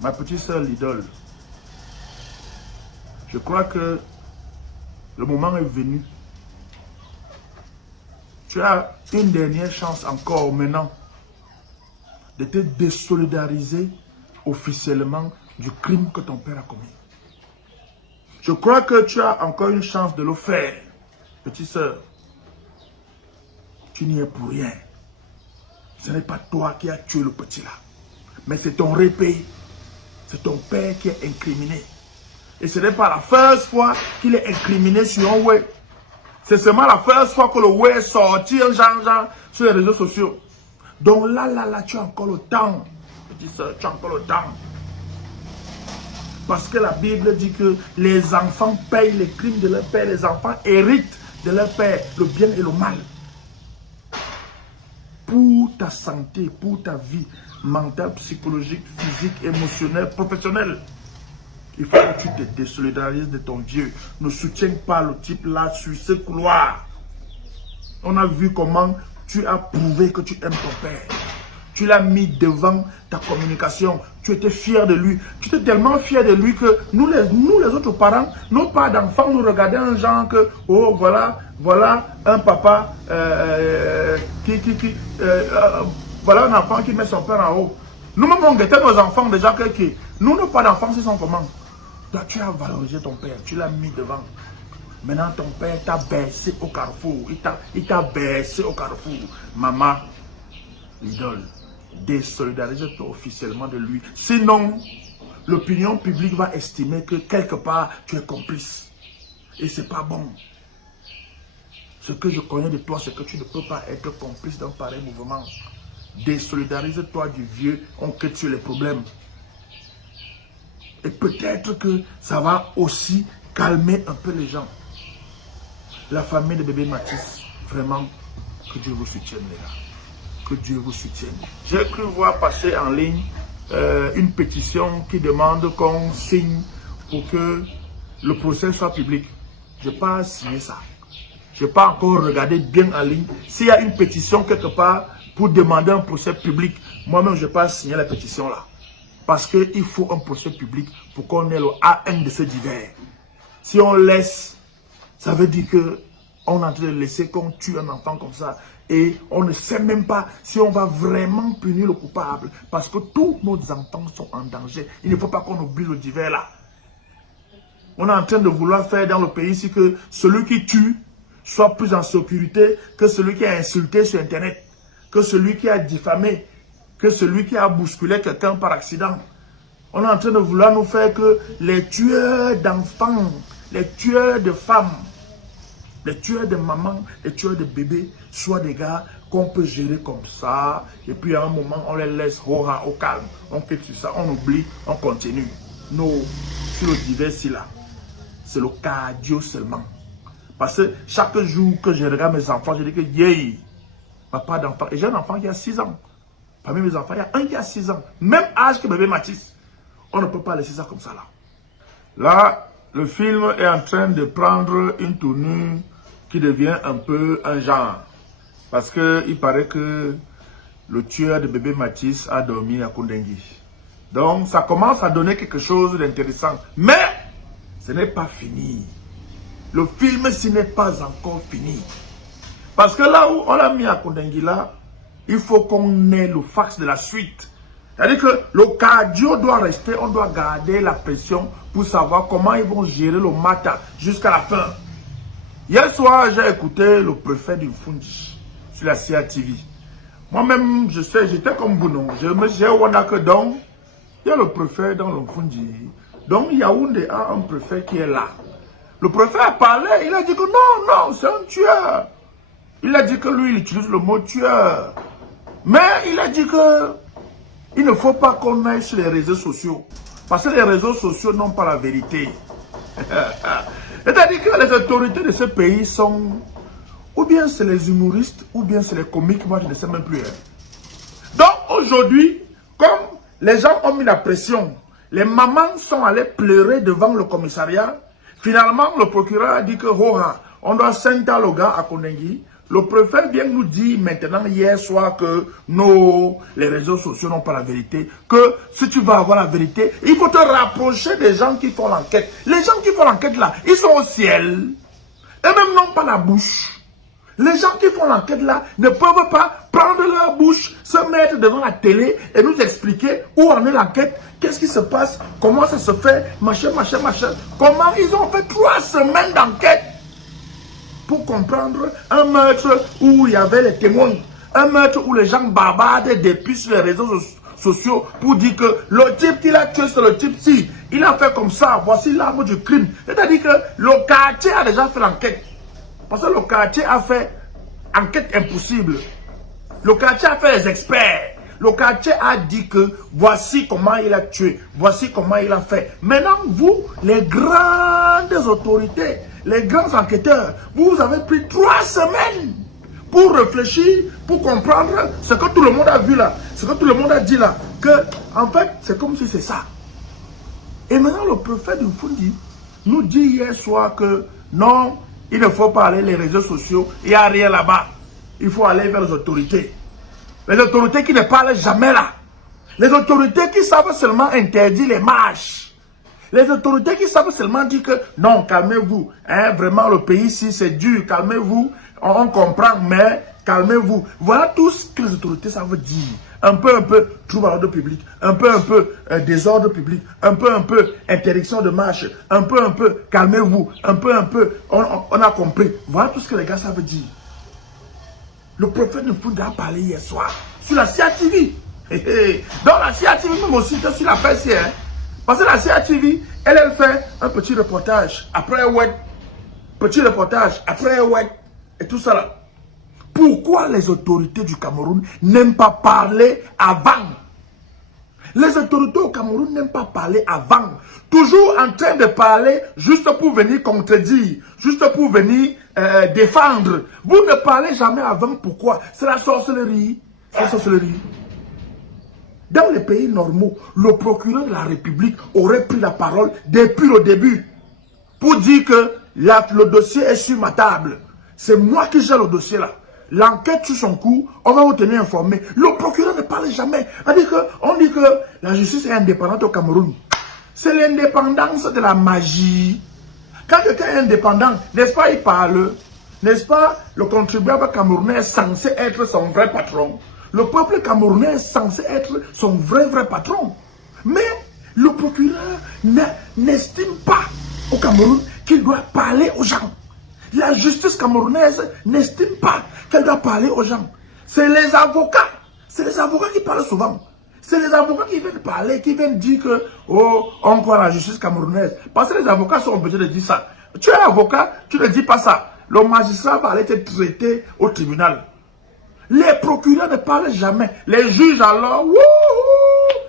Ma petite soeur l'idole, je crois que le moment est venu. Tu as une dernière chance encore maintenant de te désolidariser officiellement du crime que ton père a commis. Je crois que tu as encore une chance de le faire, petite soeur. Tu n'y es pour rien. Ce n'est pas toi qui as tué le petit là, mais c'est ton répé. C'est ton père qui est incriminé. Et ce n'est pas la first fois qu'il est incriminé sur un way. C'est seulement la first fois que le way est sorti genre, sur les réseaux sociaux. Donc là, tu as encore le temps. Petite soeur, tu as encore le temps. Parce que la Bible dit que les enfants payent les crimes de leur père. Les enfants héritent de leur père le bien et le mal. Pour ta santé, pour ta vie mentale, psychologique, physique, émotionnelle, professionnelle, il faut que tu te désolidarises de ton Dieu. Ne soutiens pas le type là sur ce couloir. On a vu comment tu as prouvé que tu aimes ton père. Tu l'as mis devant ta communication. Tu étais fier de lui. Tu étais tellement fier de lui que nous les autres parents, nos parents d'enfants, nous regardaient un genre que, oh voilà un papa voilà un enfant qui met son père en haut. Nous-mêmes, on guettait nos enfants déjà que nous, nos pas d'enfants, c'est son comment. Toi, tu as valorisé ton père, tu l'as mis devant. Maintenant, ton père t'a baissé au carrefour. Il t'a baissé au carrefour. Maman, l'idole, désolidarise-toi officiellement de lui. Sinon, l'opinion publique va estimer que quelque part, tu es complice. Et c'est pas bon. Ce que je connais de toi, c'est que tu ne peux pas être complice d'un pareil mouvement. Désolidarise-toi du vieux, on crée sur les problèmes. Et peut-être que ça va aussi calmer un peu les gens. La famille de bébé Mathis, vraiment, que Dieu vous soutienne, les gars. Que Dieu vous soutienne. J'ai cru voir passer en ligne une pétition qui demande qu'on signe pour que le procès soit public. Je n'ai pas signé ça. Je n'ai pas encore regardé bien en ligne. S'il y a une pétition quelque part pour demander un procès public, moi-même, je n'ai pas signé la pétition là. Parce qu'il faut un procès public pour qu'on ait le A1 de ce divers. Si on laisse, ça veut dire qu'on est en train de laisser qu'on tue un enfant comme ça. Et on ne sait même pas si on va vraiment punir le coupable. Parce que tous nos enfants sont en danger. Il ne faut pas qu'on oublie le divers là. On est en train de vouloir faire dans le pays ici que celui qui tue soit plus en sécurité que celui qui a insulté sur Internet, que celui qui a diffamé, que celui qui a bousculé quelqu'un par accident. On est en train de vouloir nous faire que les tueurs d'enfants, les tueurs de femmes, les tueurs de mamans, les tueurs de bébés soient des gars qu'on peut gérer comme ça. Et puis à un moment, on les laisse au calme. On fait tout ça, on oublie, on continue. Non, sur le divers ici là, c'est le cardio seulement. Parce que chaque jour que je regarde mes enfants, je dis que yeah, papa d'enfant. Et j'ai un enfant qui a 6 ans. Parmi mes enfants, il y a un qui a 6 ans. Même âge que bébé Mathis. On ne peut pas laisser ça comme ça là. Là, le film est en train de prendre une tournure qui devient un peu un genre. Parce qu'il paraît que le tueur de bébé Mathis a dormi à Koundengui. Donc, ça commence à donner quelque chose d'intéressant. Mais, ce n'est pas fini. Le film, ce n'est pas encore fini. Parce que là où on l'a mis à Koundengui là, il faut qu'on ait le fax de la suite. C'est-à-dire que le cardio doit rester, on doit garder la pression pour savoir comment ils vont gérer le matin jusqu'à la fin. Hier soir, j'ai écouté le préfet du Fundi sur la CATV. Moi-même, je sais, j'étais comme vous, non. Je me disais, donc, il y a le préfet dans le Fundi. Donc, Yaoundé a un préfet qui est là. Le préfet a parlé, il a dit que non, c'est un tueur. Il a dit que lui, il utilise le mot tueur. Mais il a dit que il ne faut pas qu'on aille sur les réseaux sociaux. Parce que les réseaux sociaux n'ont pas la vérité. C'est-à-dire que les autorités de ce pays sont... Ou bien c'est les humoristes, ou bien c'est les comiques, moi je ne sais même plus. Donc aujourd'hui, comme les gens ont mis la pression, les mamans sont allées pleurer devant le commissariat. Finalement, le procureur a dit que on doit sentir le gars à Koundengui, Le préfet vient nous dire maintenant, hier soir, que les réseaux sociaux n'ont pas la vérité. Que si tu veux avoir la vérité, il faut te rapprocher des gens qui font l'enquête. Les gens qui font l'enquête là, ils sont au ciel. Eux-mêmes n'ont pas la bouche. Les gens qui font l'enquête là ne peuvent pas prendre leur bouche, se mettre devant la télé et nous expliquer où en est l'enquête, qu'est-ce qui se passe, comment ça se fait, machin, machin, machin. Comment ils ont fait 3 semaines d'enquête pour comprendre un meurtre où il y avait les témoins, un meurtre où les gens bavardent depuis sur les réseaux sociaux pour dire que le type qu'il a tué, c'est le type ci, il a fait comme ça, voici l'arme du crime. C'est-à-dire que le quartier a déjà fait l'enquête. Parce que le quartier a fait enquête impossible. Le quartier a fait les experts. Le quartier a dit que voici comment il a tué, voici comment il a fait. Maintenant, vous, les grandes autorités, les grands enquêteurs, vous avez pris 3 semaines pour réfléchir, pour comprendre ce que tout le monde a vu là, ce que tout le monde a dit là, que en fait, c'est comme si c'est ça. Et maintenant, le prophète du Fundi nous dit hier soir que non, il ne faut pas aller les réseaux sociaux, il n'y a rien là-bas. Il faut aller vers les autorités. Les autorités qui ne parlent jamais là. Les autorités qui savent seulement interdire les marches. Les autorités qui savent seulement dire que non, calmez-vous. Hein, vraiment, le pays ici, c'est dur. Calmez-vous. On comprend, mais calmez-vous. Voilà tout ce que les autorités savent dire. Un peu, trouble à l'ordre public. Un peu, désordre public. Un peu, interdiction de marche. Un peu, calmez-vous. Un peu, on a compris. Voilà tout ce que les gars savent dire. Le prophète de Fundi a parlé hier soir sur la CATV. Dans la CATV, même aussi sur la PSC. Hein? Parce que la CATV, elle fait un petit reportage après ouais, petit reportage après ouais, et tout ça là. Pourquoi les autorités du Cameroun n'aiment pas parler avant? Les autorités au Cameroun n'aiment pas parler avant. Toujours en train de parler juste pour venir contredire, juste pour venir défendre. Vous ne parlez jamais avant. Pourquoi? C'est la sorcellerie. C'est la sorcellerie. Dans les pays normaux, le procureur de la République aurait pris la parole depuis le début pour dire que le dossier est sur ma table. C'est moi qui gère le dossier là. L'enquête sur son cours, on va vous tenir informé. Le procureur ne parle jamais. On dit que la justice est indépendante au Cameroun. C'est l'indépendance de la magie. Quand quelqu'un est indépendant, n'est-ce pas, il parle. N'est-ce pas, le contribuable camerounais est censé être son vrai patron. Le peuple camerounais est censé être son vrai patron. Mais le procureur n'estime pas au Cameroun qu'il doit parler aux gens. La justice camerounaise n'estime pas qu'elle doit parler aux gens. C'est les avocats. C'est les avocats qui parlent souvent. C'est les avocats qui viennent parler, qui viennent dire que, oh, on croit à la justice camerounaise. Parce que les avocats sont obligés de dire ça. Tu es avocat, tu ne dis pas ça. Le magistrat va aller te traiter au tribunal. Les procureurs ne parlent jamais. Les juges alors,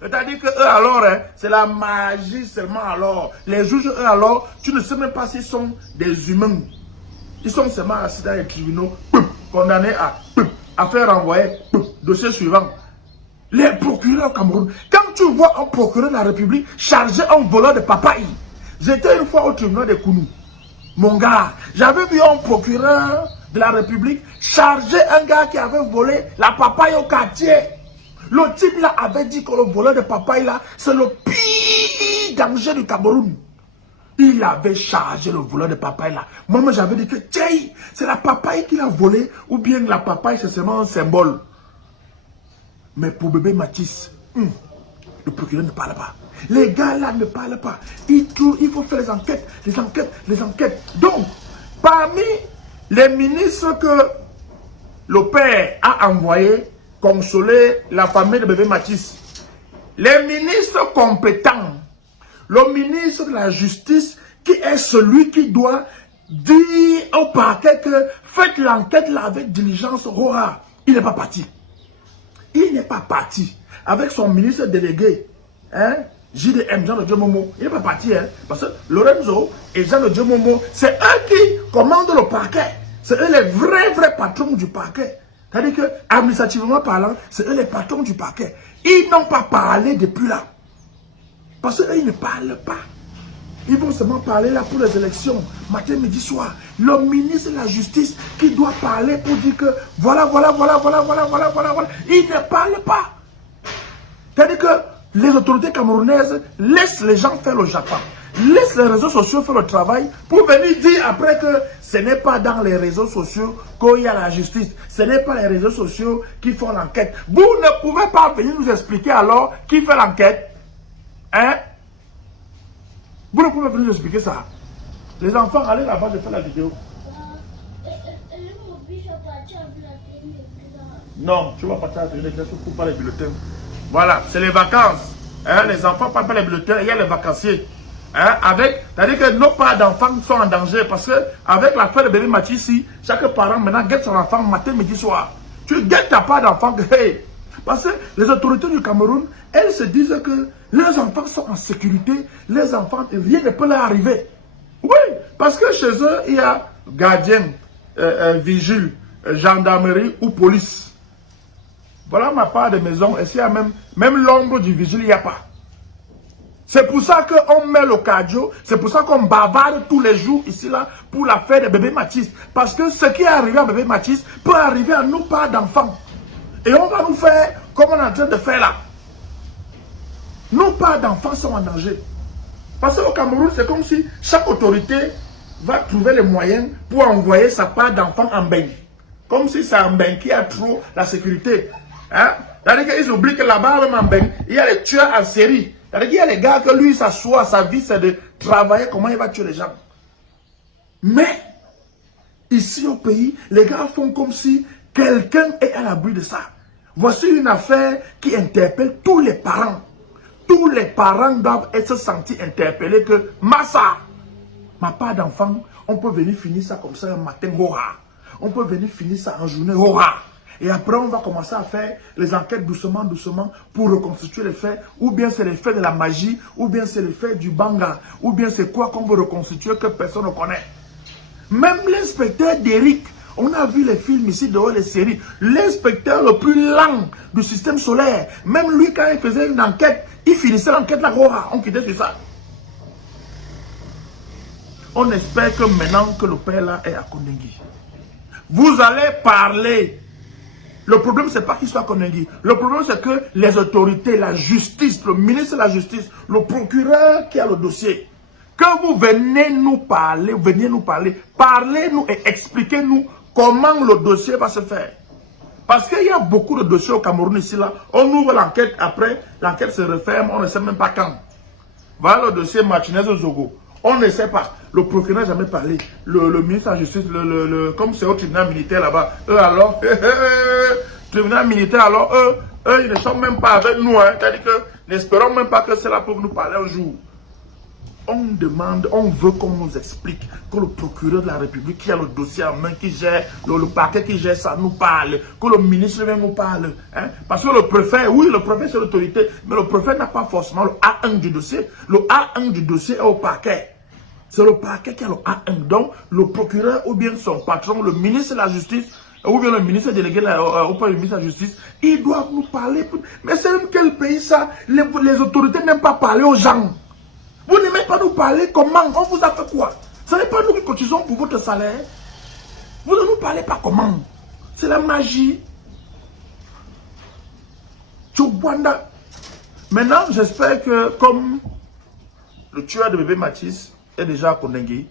c'est-à-dire que eux alors, hein, c'est la magie seulement alors. Les juges eux alors, tu ne sais même pas s'ils sont des humains. Ils sont seulement assis dans les tribunaux, condamnés à faire renvoyer, dossier suivant. Les procureurs au Cameroun, quand tu vois un procureur de la République charger un voleur de papaye, j'étais une fois au tribunal de Kounou. Mon gars, j'avais vu un procureur de la République charger un gars qui avait volé la papaye au quartier. Le type là avait dit que le voleur de papaye là, c'est le pire danger du Cameroun. Il avait chargé le voleur de papaye là. Moi, j'avais dit que tiens, c'est la papaye qu'il a volé ou bien la papaye c'est seulement un symbole. Mais pour bébé Mathis, le procureur ne parle pas. Les gars là ne parlent pas. Il faut faire les enquêtes. Donc, parmi les ministres que le père a envoyé consoler la famille de bébé Mathis, les ministres compétents, le ministre de la Justice, qui est celui qui doit dire au parquet que faites l'enquête là avec diligence, il n'est pas parti. Il n'est pas parti avec son ministre délégué, hein, JDM, Jean de Dieu Momo. Il n'est pas parti, hein, parce que Lorenzo et Jean de Dieu Momo, c'est eux qui commandent le parquet. C'est eux les vrais patrons du parquet. C'est-à-dire que, administrativement parlant, c'est eux les patrons du parquet. Ils n'ont pas parlé depuis là. Parce qu'eux, ils ne parlent pas. Ils vont seulement parler là pour les élections, matin, midi, soir. Le ministre de la Justice qui doit parler pour dire que voilà. Il ne parle pas. C'est-à-dire que les autorités camerounaises laissent les gens faire le Japon. Laissent les réseaux sociaux faire le travail pour venir dire après que ce n'est pas dans les réseaux sociaux qu'il y a la justice. Ce n'est pas les réseaux sociaux qui font l'enquête. Vous ne pouvez pas venir nous expliquer alors qui fait l'enquête. Hein? Vous ne pouvez pas venir nous expliquer ça. Les enfants, allez là-bas de faire la vidéo. Non, tu vas pas faire la vidéo pour pas les bulletins. Voilà, c'est les vacances. Hein? Les enfants ne parlent pas les bulletins, il y a les vacanciers. Hein, c'est-à-dire que nos parents d'enfants sont en danger parce que avec l'affaire de bébé Mathieu ici, chaque parent maintenant guette son enfant matin, midi, soir. Tu guettes ta part d'enfant, hey, parce que les autorités du Cameroun, elles se disent que leurs enfants sont en sécurité, les enfants, rien ne peut leur arriver. Oui, parce que chez eux, il y a gardien, vigile, gendarmerie ou police. Voilà ma part de maison, et s'il y a même l'ombre du vigile, il n'y a pas. C'est pour ça qu'on met le cardio, c'est pour ça qu'on bavarde tous les jours ici là pour l'affaire de bébé Mathis. Parce que ce qui est arrivé à bébé Mathis peut arriver à nous pas d'enfants. Et on va nous faire comme on est en train de faire là. Nos pas d'enfants sont en danger. Parce qu'au Cameroun, c'est comme si chaque autorité va trouver les moyens pour envoyer sa part d'enfants en bain. Comme si c'est en bain qui a trop la sécurité. Hein? C'est-à-dire qu'ils oublient que là-bas, même en bain, il y a les tueurs en série. C'est-à-dire qu'il y a les gars que lui, sa vie, c'est de travailler comment il va tuer les gens. Mais, ici au pays, les gars font comme si quelqu'un est à l'abri de ça. Voici une affaire qui interpelle tous les parents. Tous les parents doivent être sentis interpellés que, Massa, ma part d'enfant, on peut venir finir ça comme ça un matin, hora. On peut venir finir ça en journée, hora. Et après, on va commencer à faire les enquêtes doucement, pour reconstituer les faits. Ou bien c'est les faits de la magie, ou bien c'est les faits du banga, ou bien c'est quoi qu'on veut reconstituer que personne ne connaît. Même l'inspecteur d'Eric, on a vu les films ici dehors, les séries. L'inspecteur le plus lent du système solaire, même lui, quand il faisait une enquête, il finissait l'enquête là, on quittait sur ça. On espère que maintenant que le père là est à Kondengi, vous allez parler. Le problème, c'est pas qu'il soit Kondengi. Le problème, c'est que les autorités, la justice, le ministre de la Justice, le procureur qui a le dossier, que vous venez nous parler, parlez-nous et expliquez-nous comment le dossier va se faire. Parce qu'il y a beaucoup de dossiers au Cameroun ici, là. On ouvre l'enquête, après, l'enquête se referme, on ne sait même pas quand. Voilà le dossier Martinez-Zogo. On ne sait pas. Le procureur n'a jamais parlé. Le ministre de la Justice, comme c'est au tribunal militaire là-bas, eux alors, tribunal militaire alors, eux, ils ne sont même pas avec nous. Hein. C'est-à-dire que n'espérons même pas que c'est là pour nous parler un jour. On demande, on veut qu'on nous explique, que le procureur de la République qui a le dossier en main, qui gère, le parquet qui gère ça, nous parle, que le ministre même nous parle. Hein? Parce que le préfet, oui, le préfet c'est l'autorité, mais le préfet n'a pas forcément le A1 du dossier. Le A1 du dossier est au parquet. C'est le parquet qui a le A1. Donc, le procureur ou bien son patron, le ministre de la Justice, ou bien le ministre délégué auprès du ministre de la Justice, ils doivent nous parler. Mais c'est même quel pays ça? Les autorités n'aiment pas parler aux gens. Vous n'aimez pas nous parler comment? On vous a fait quoi? Ce n'est pas nous qui cotisons pour votre salaire. Vous ne nous parlez pas comment? C'est la magie. Tchoukwanda. Maintenant, j'espère que comme le tueur de bébé Mathis est déjà à Kondengi,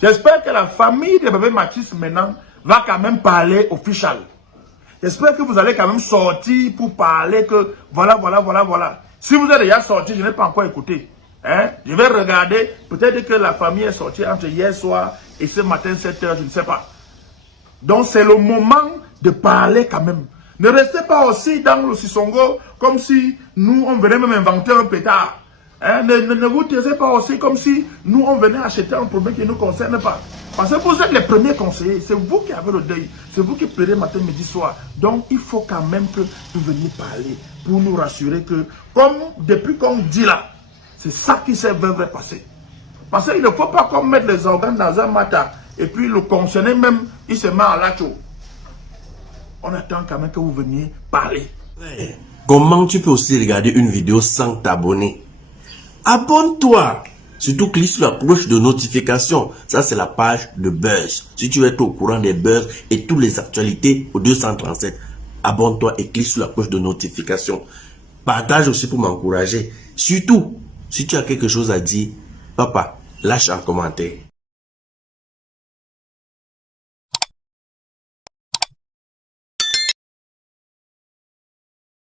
j'espère que la famille de bébé Mathis maintenant va quand même parler officiel. J'espère que vous allez quand même sortir pour parler que voilà. Si vous êtes déjà sorti, je n'ai pas encore écouté. Hein? Je vais regarder, peut-être que la famille est sortie entre hier soir et ce matin 7 h, je ne sais pas. Donc c'est le moment de parler quand même. Ne restez pas aussi dans le Sissongo comme si nous on venait même inventer un pétard. Hein? Ne vous taisez pas aussi comme si nous on venait acheter un problème qui ne nous concerne pas. Parce que vous êtes les premiers conseillers, c'est vous qui avez le deuil, c'est vous qui pleurez matin, midi, soir. Donc il faut quand même que vous veniez parler pour nous rassurer que, comme depuis qu'on dit là, c'est ça qui s'est vraiment passé. Parce qu'il ne faut pas qu'on mette les organes dans un matin et puis le concerné même, il se met en lacho. On attend quand même que vous veniez parler. Comment tu peux aussi regarder une vidéo sans t'abonner? Abonne-toi. Surtout, clique sur la cloche de notification. Ça, c'est la page de Buzz. Si tu veux être au courant des buzz et toutes les actualités au 237, abonne-toi et clique sur la cloche de notification. Partage aussi pour m'encourager. Surtout, si tu as quelque chose à dire, papa, lâche un commentaire.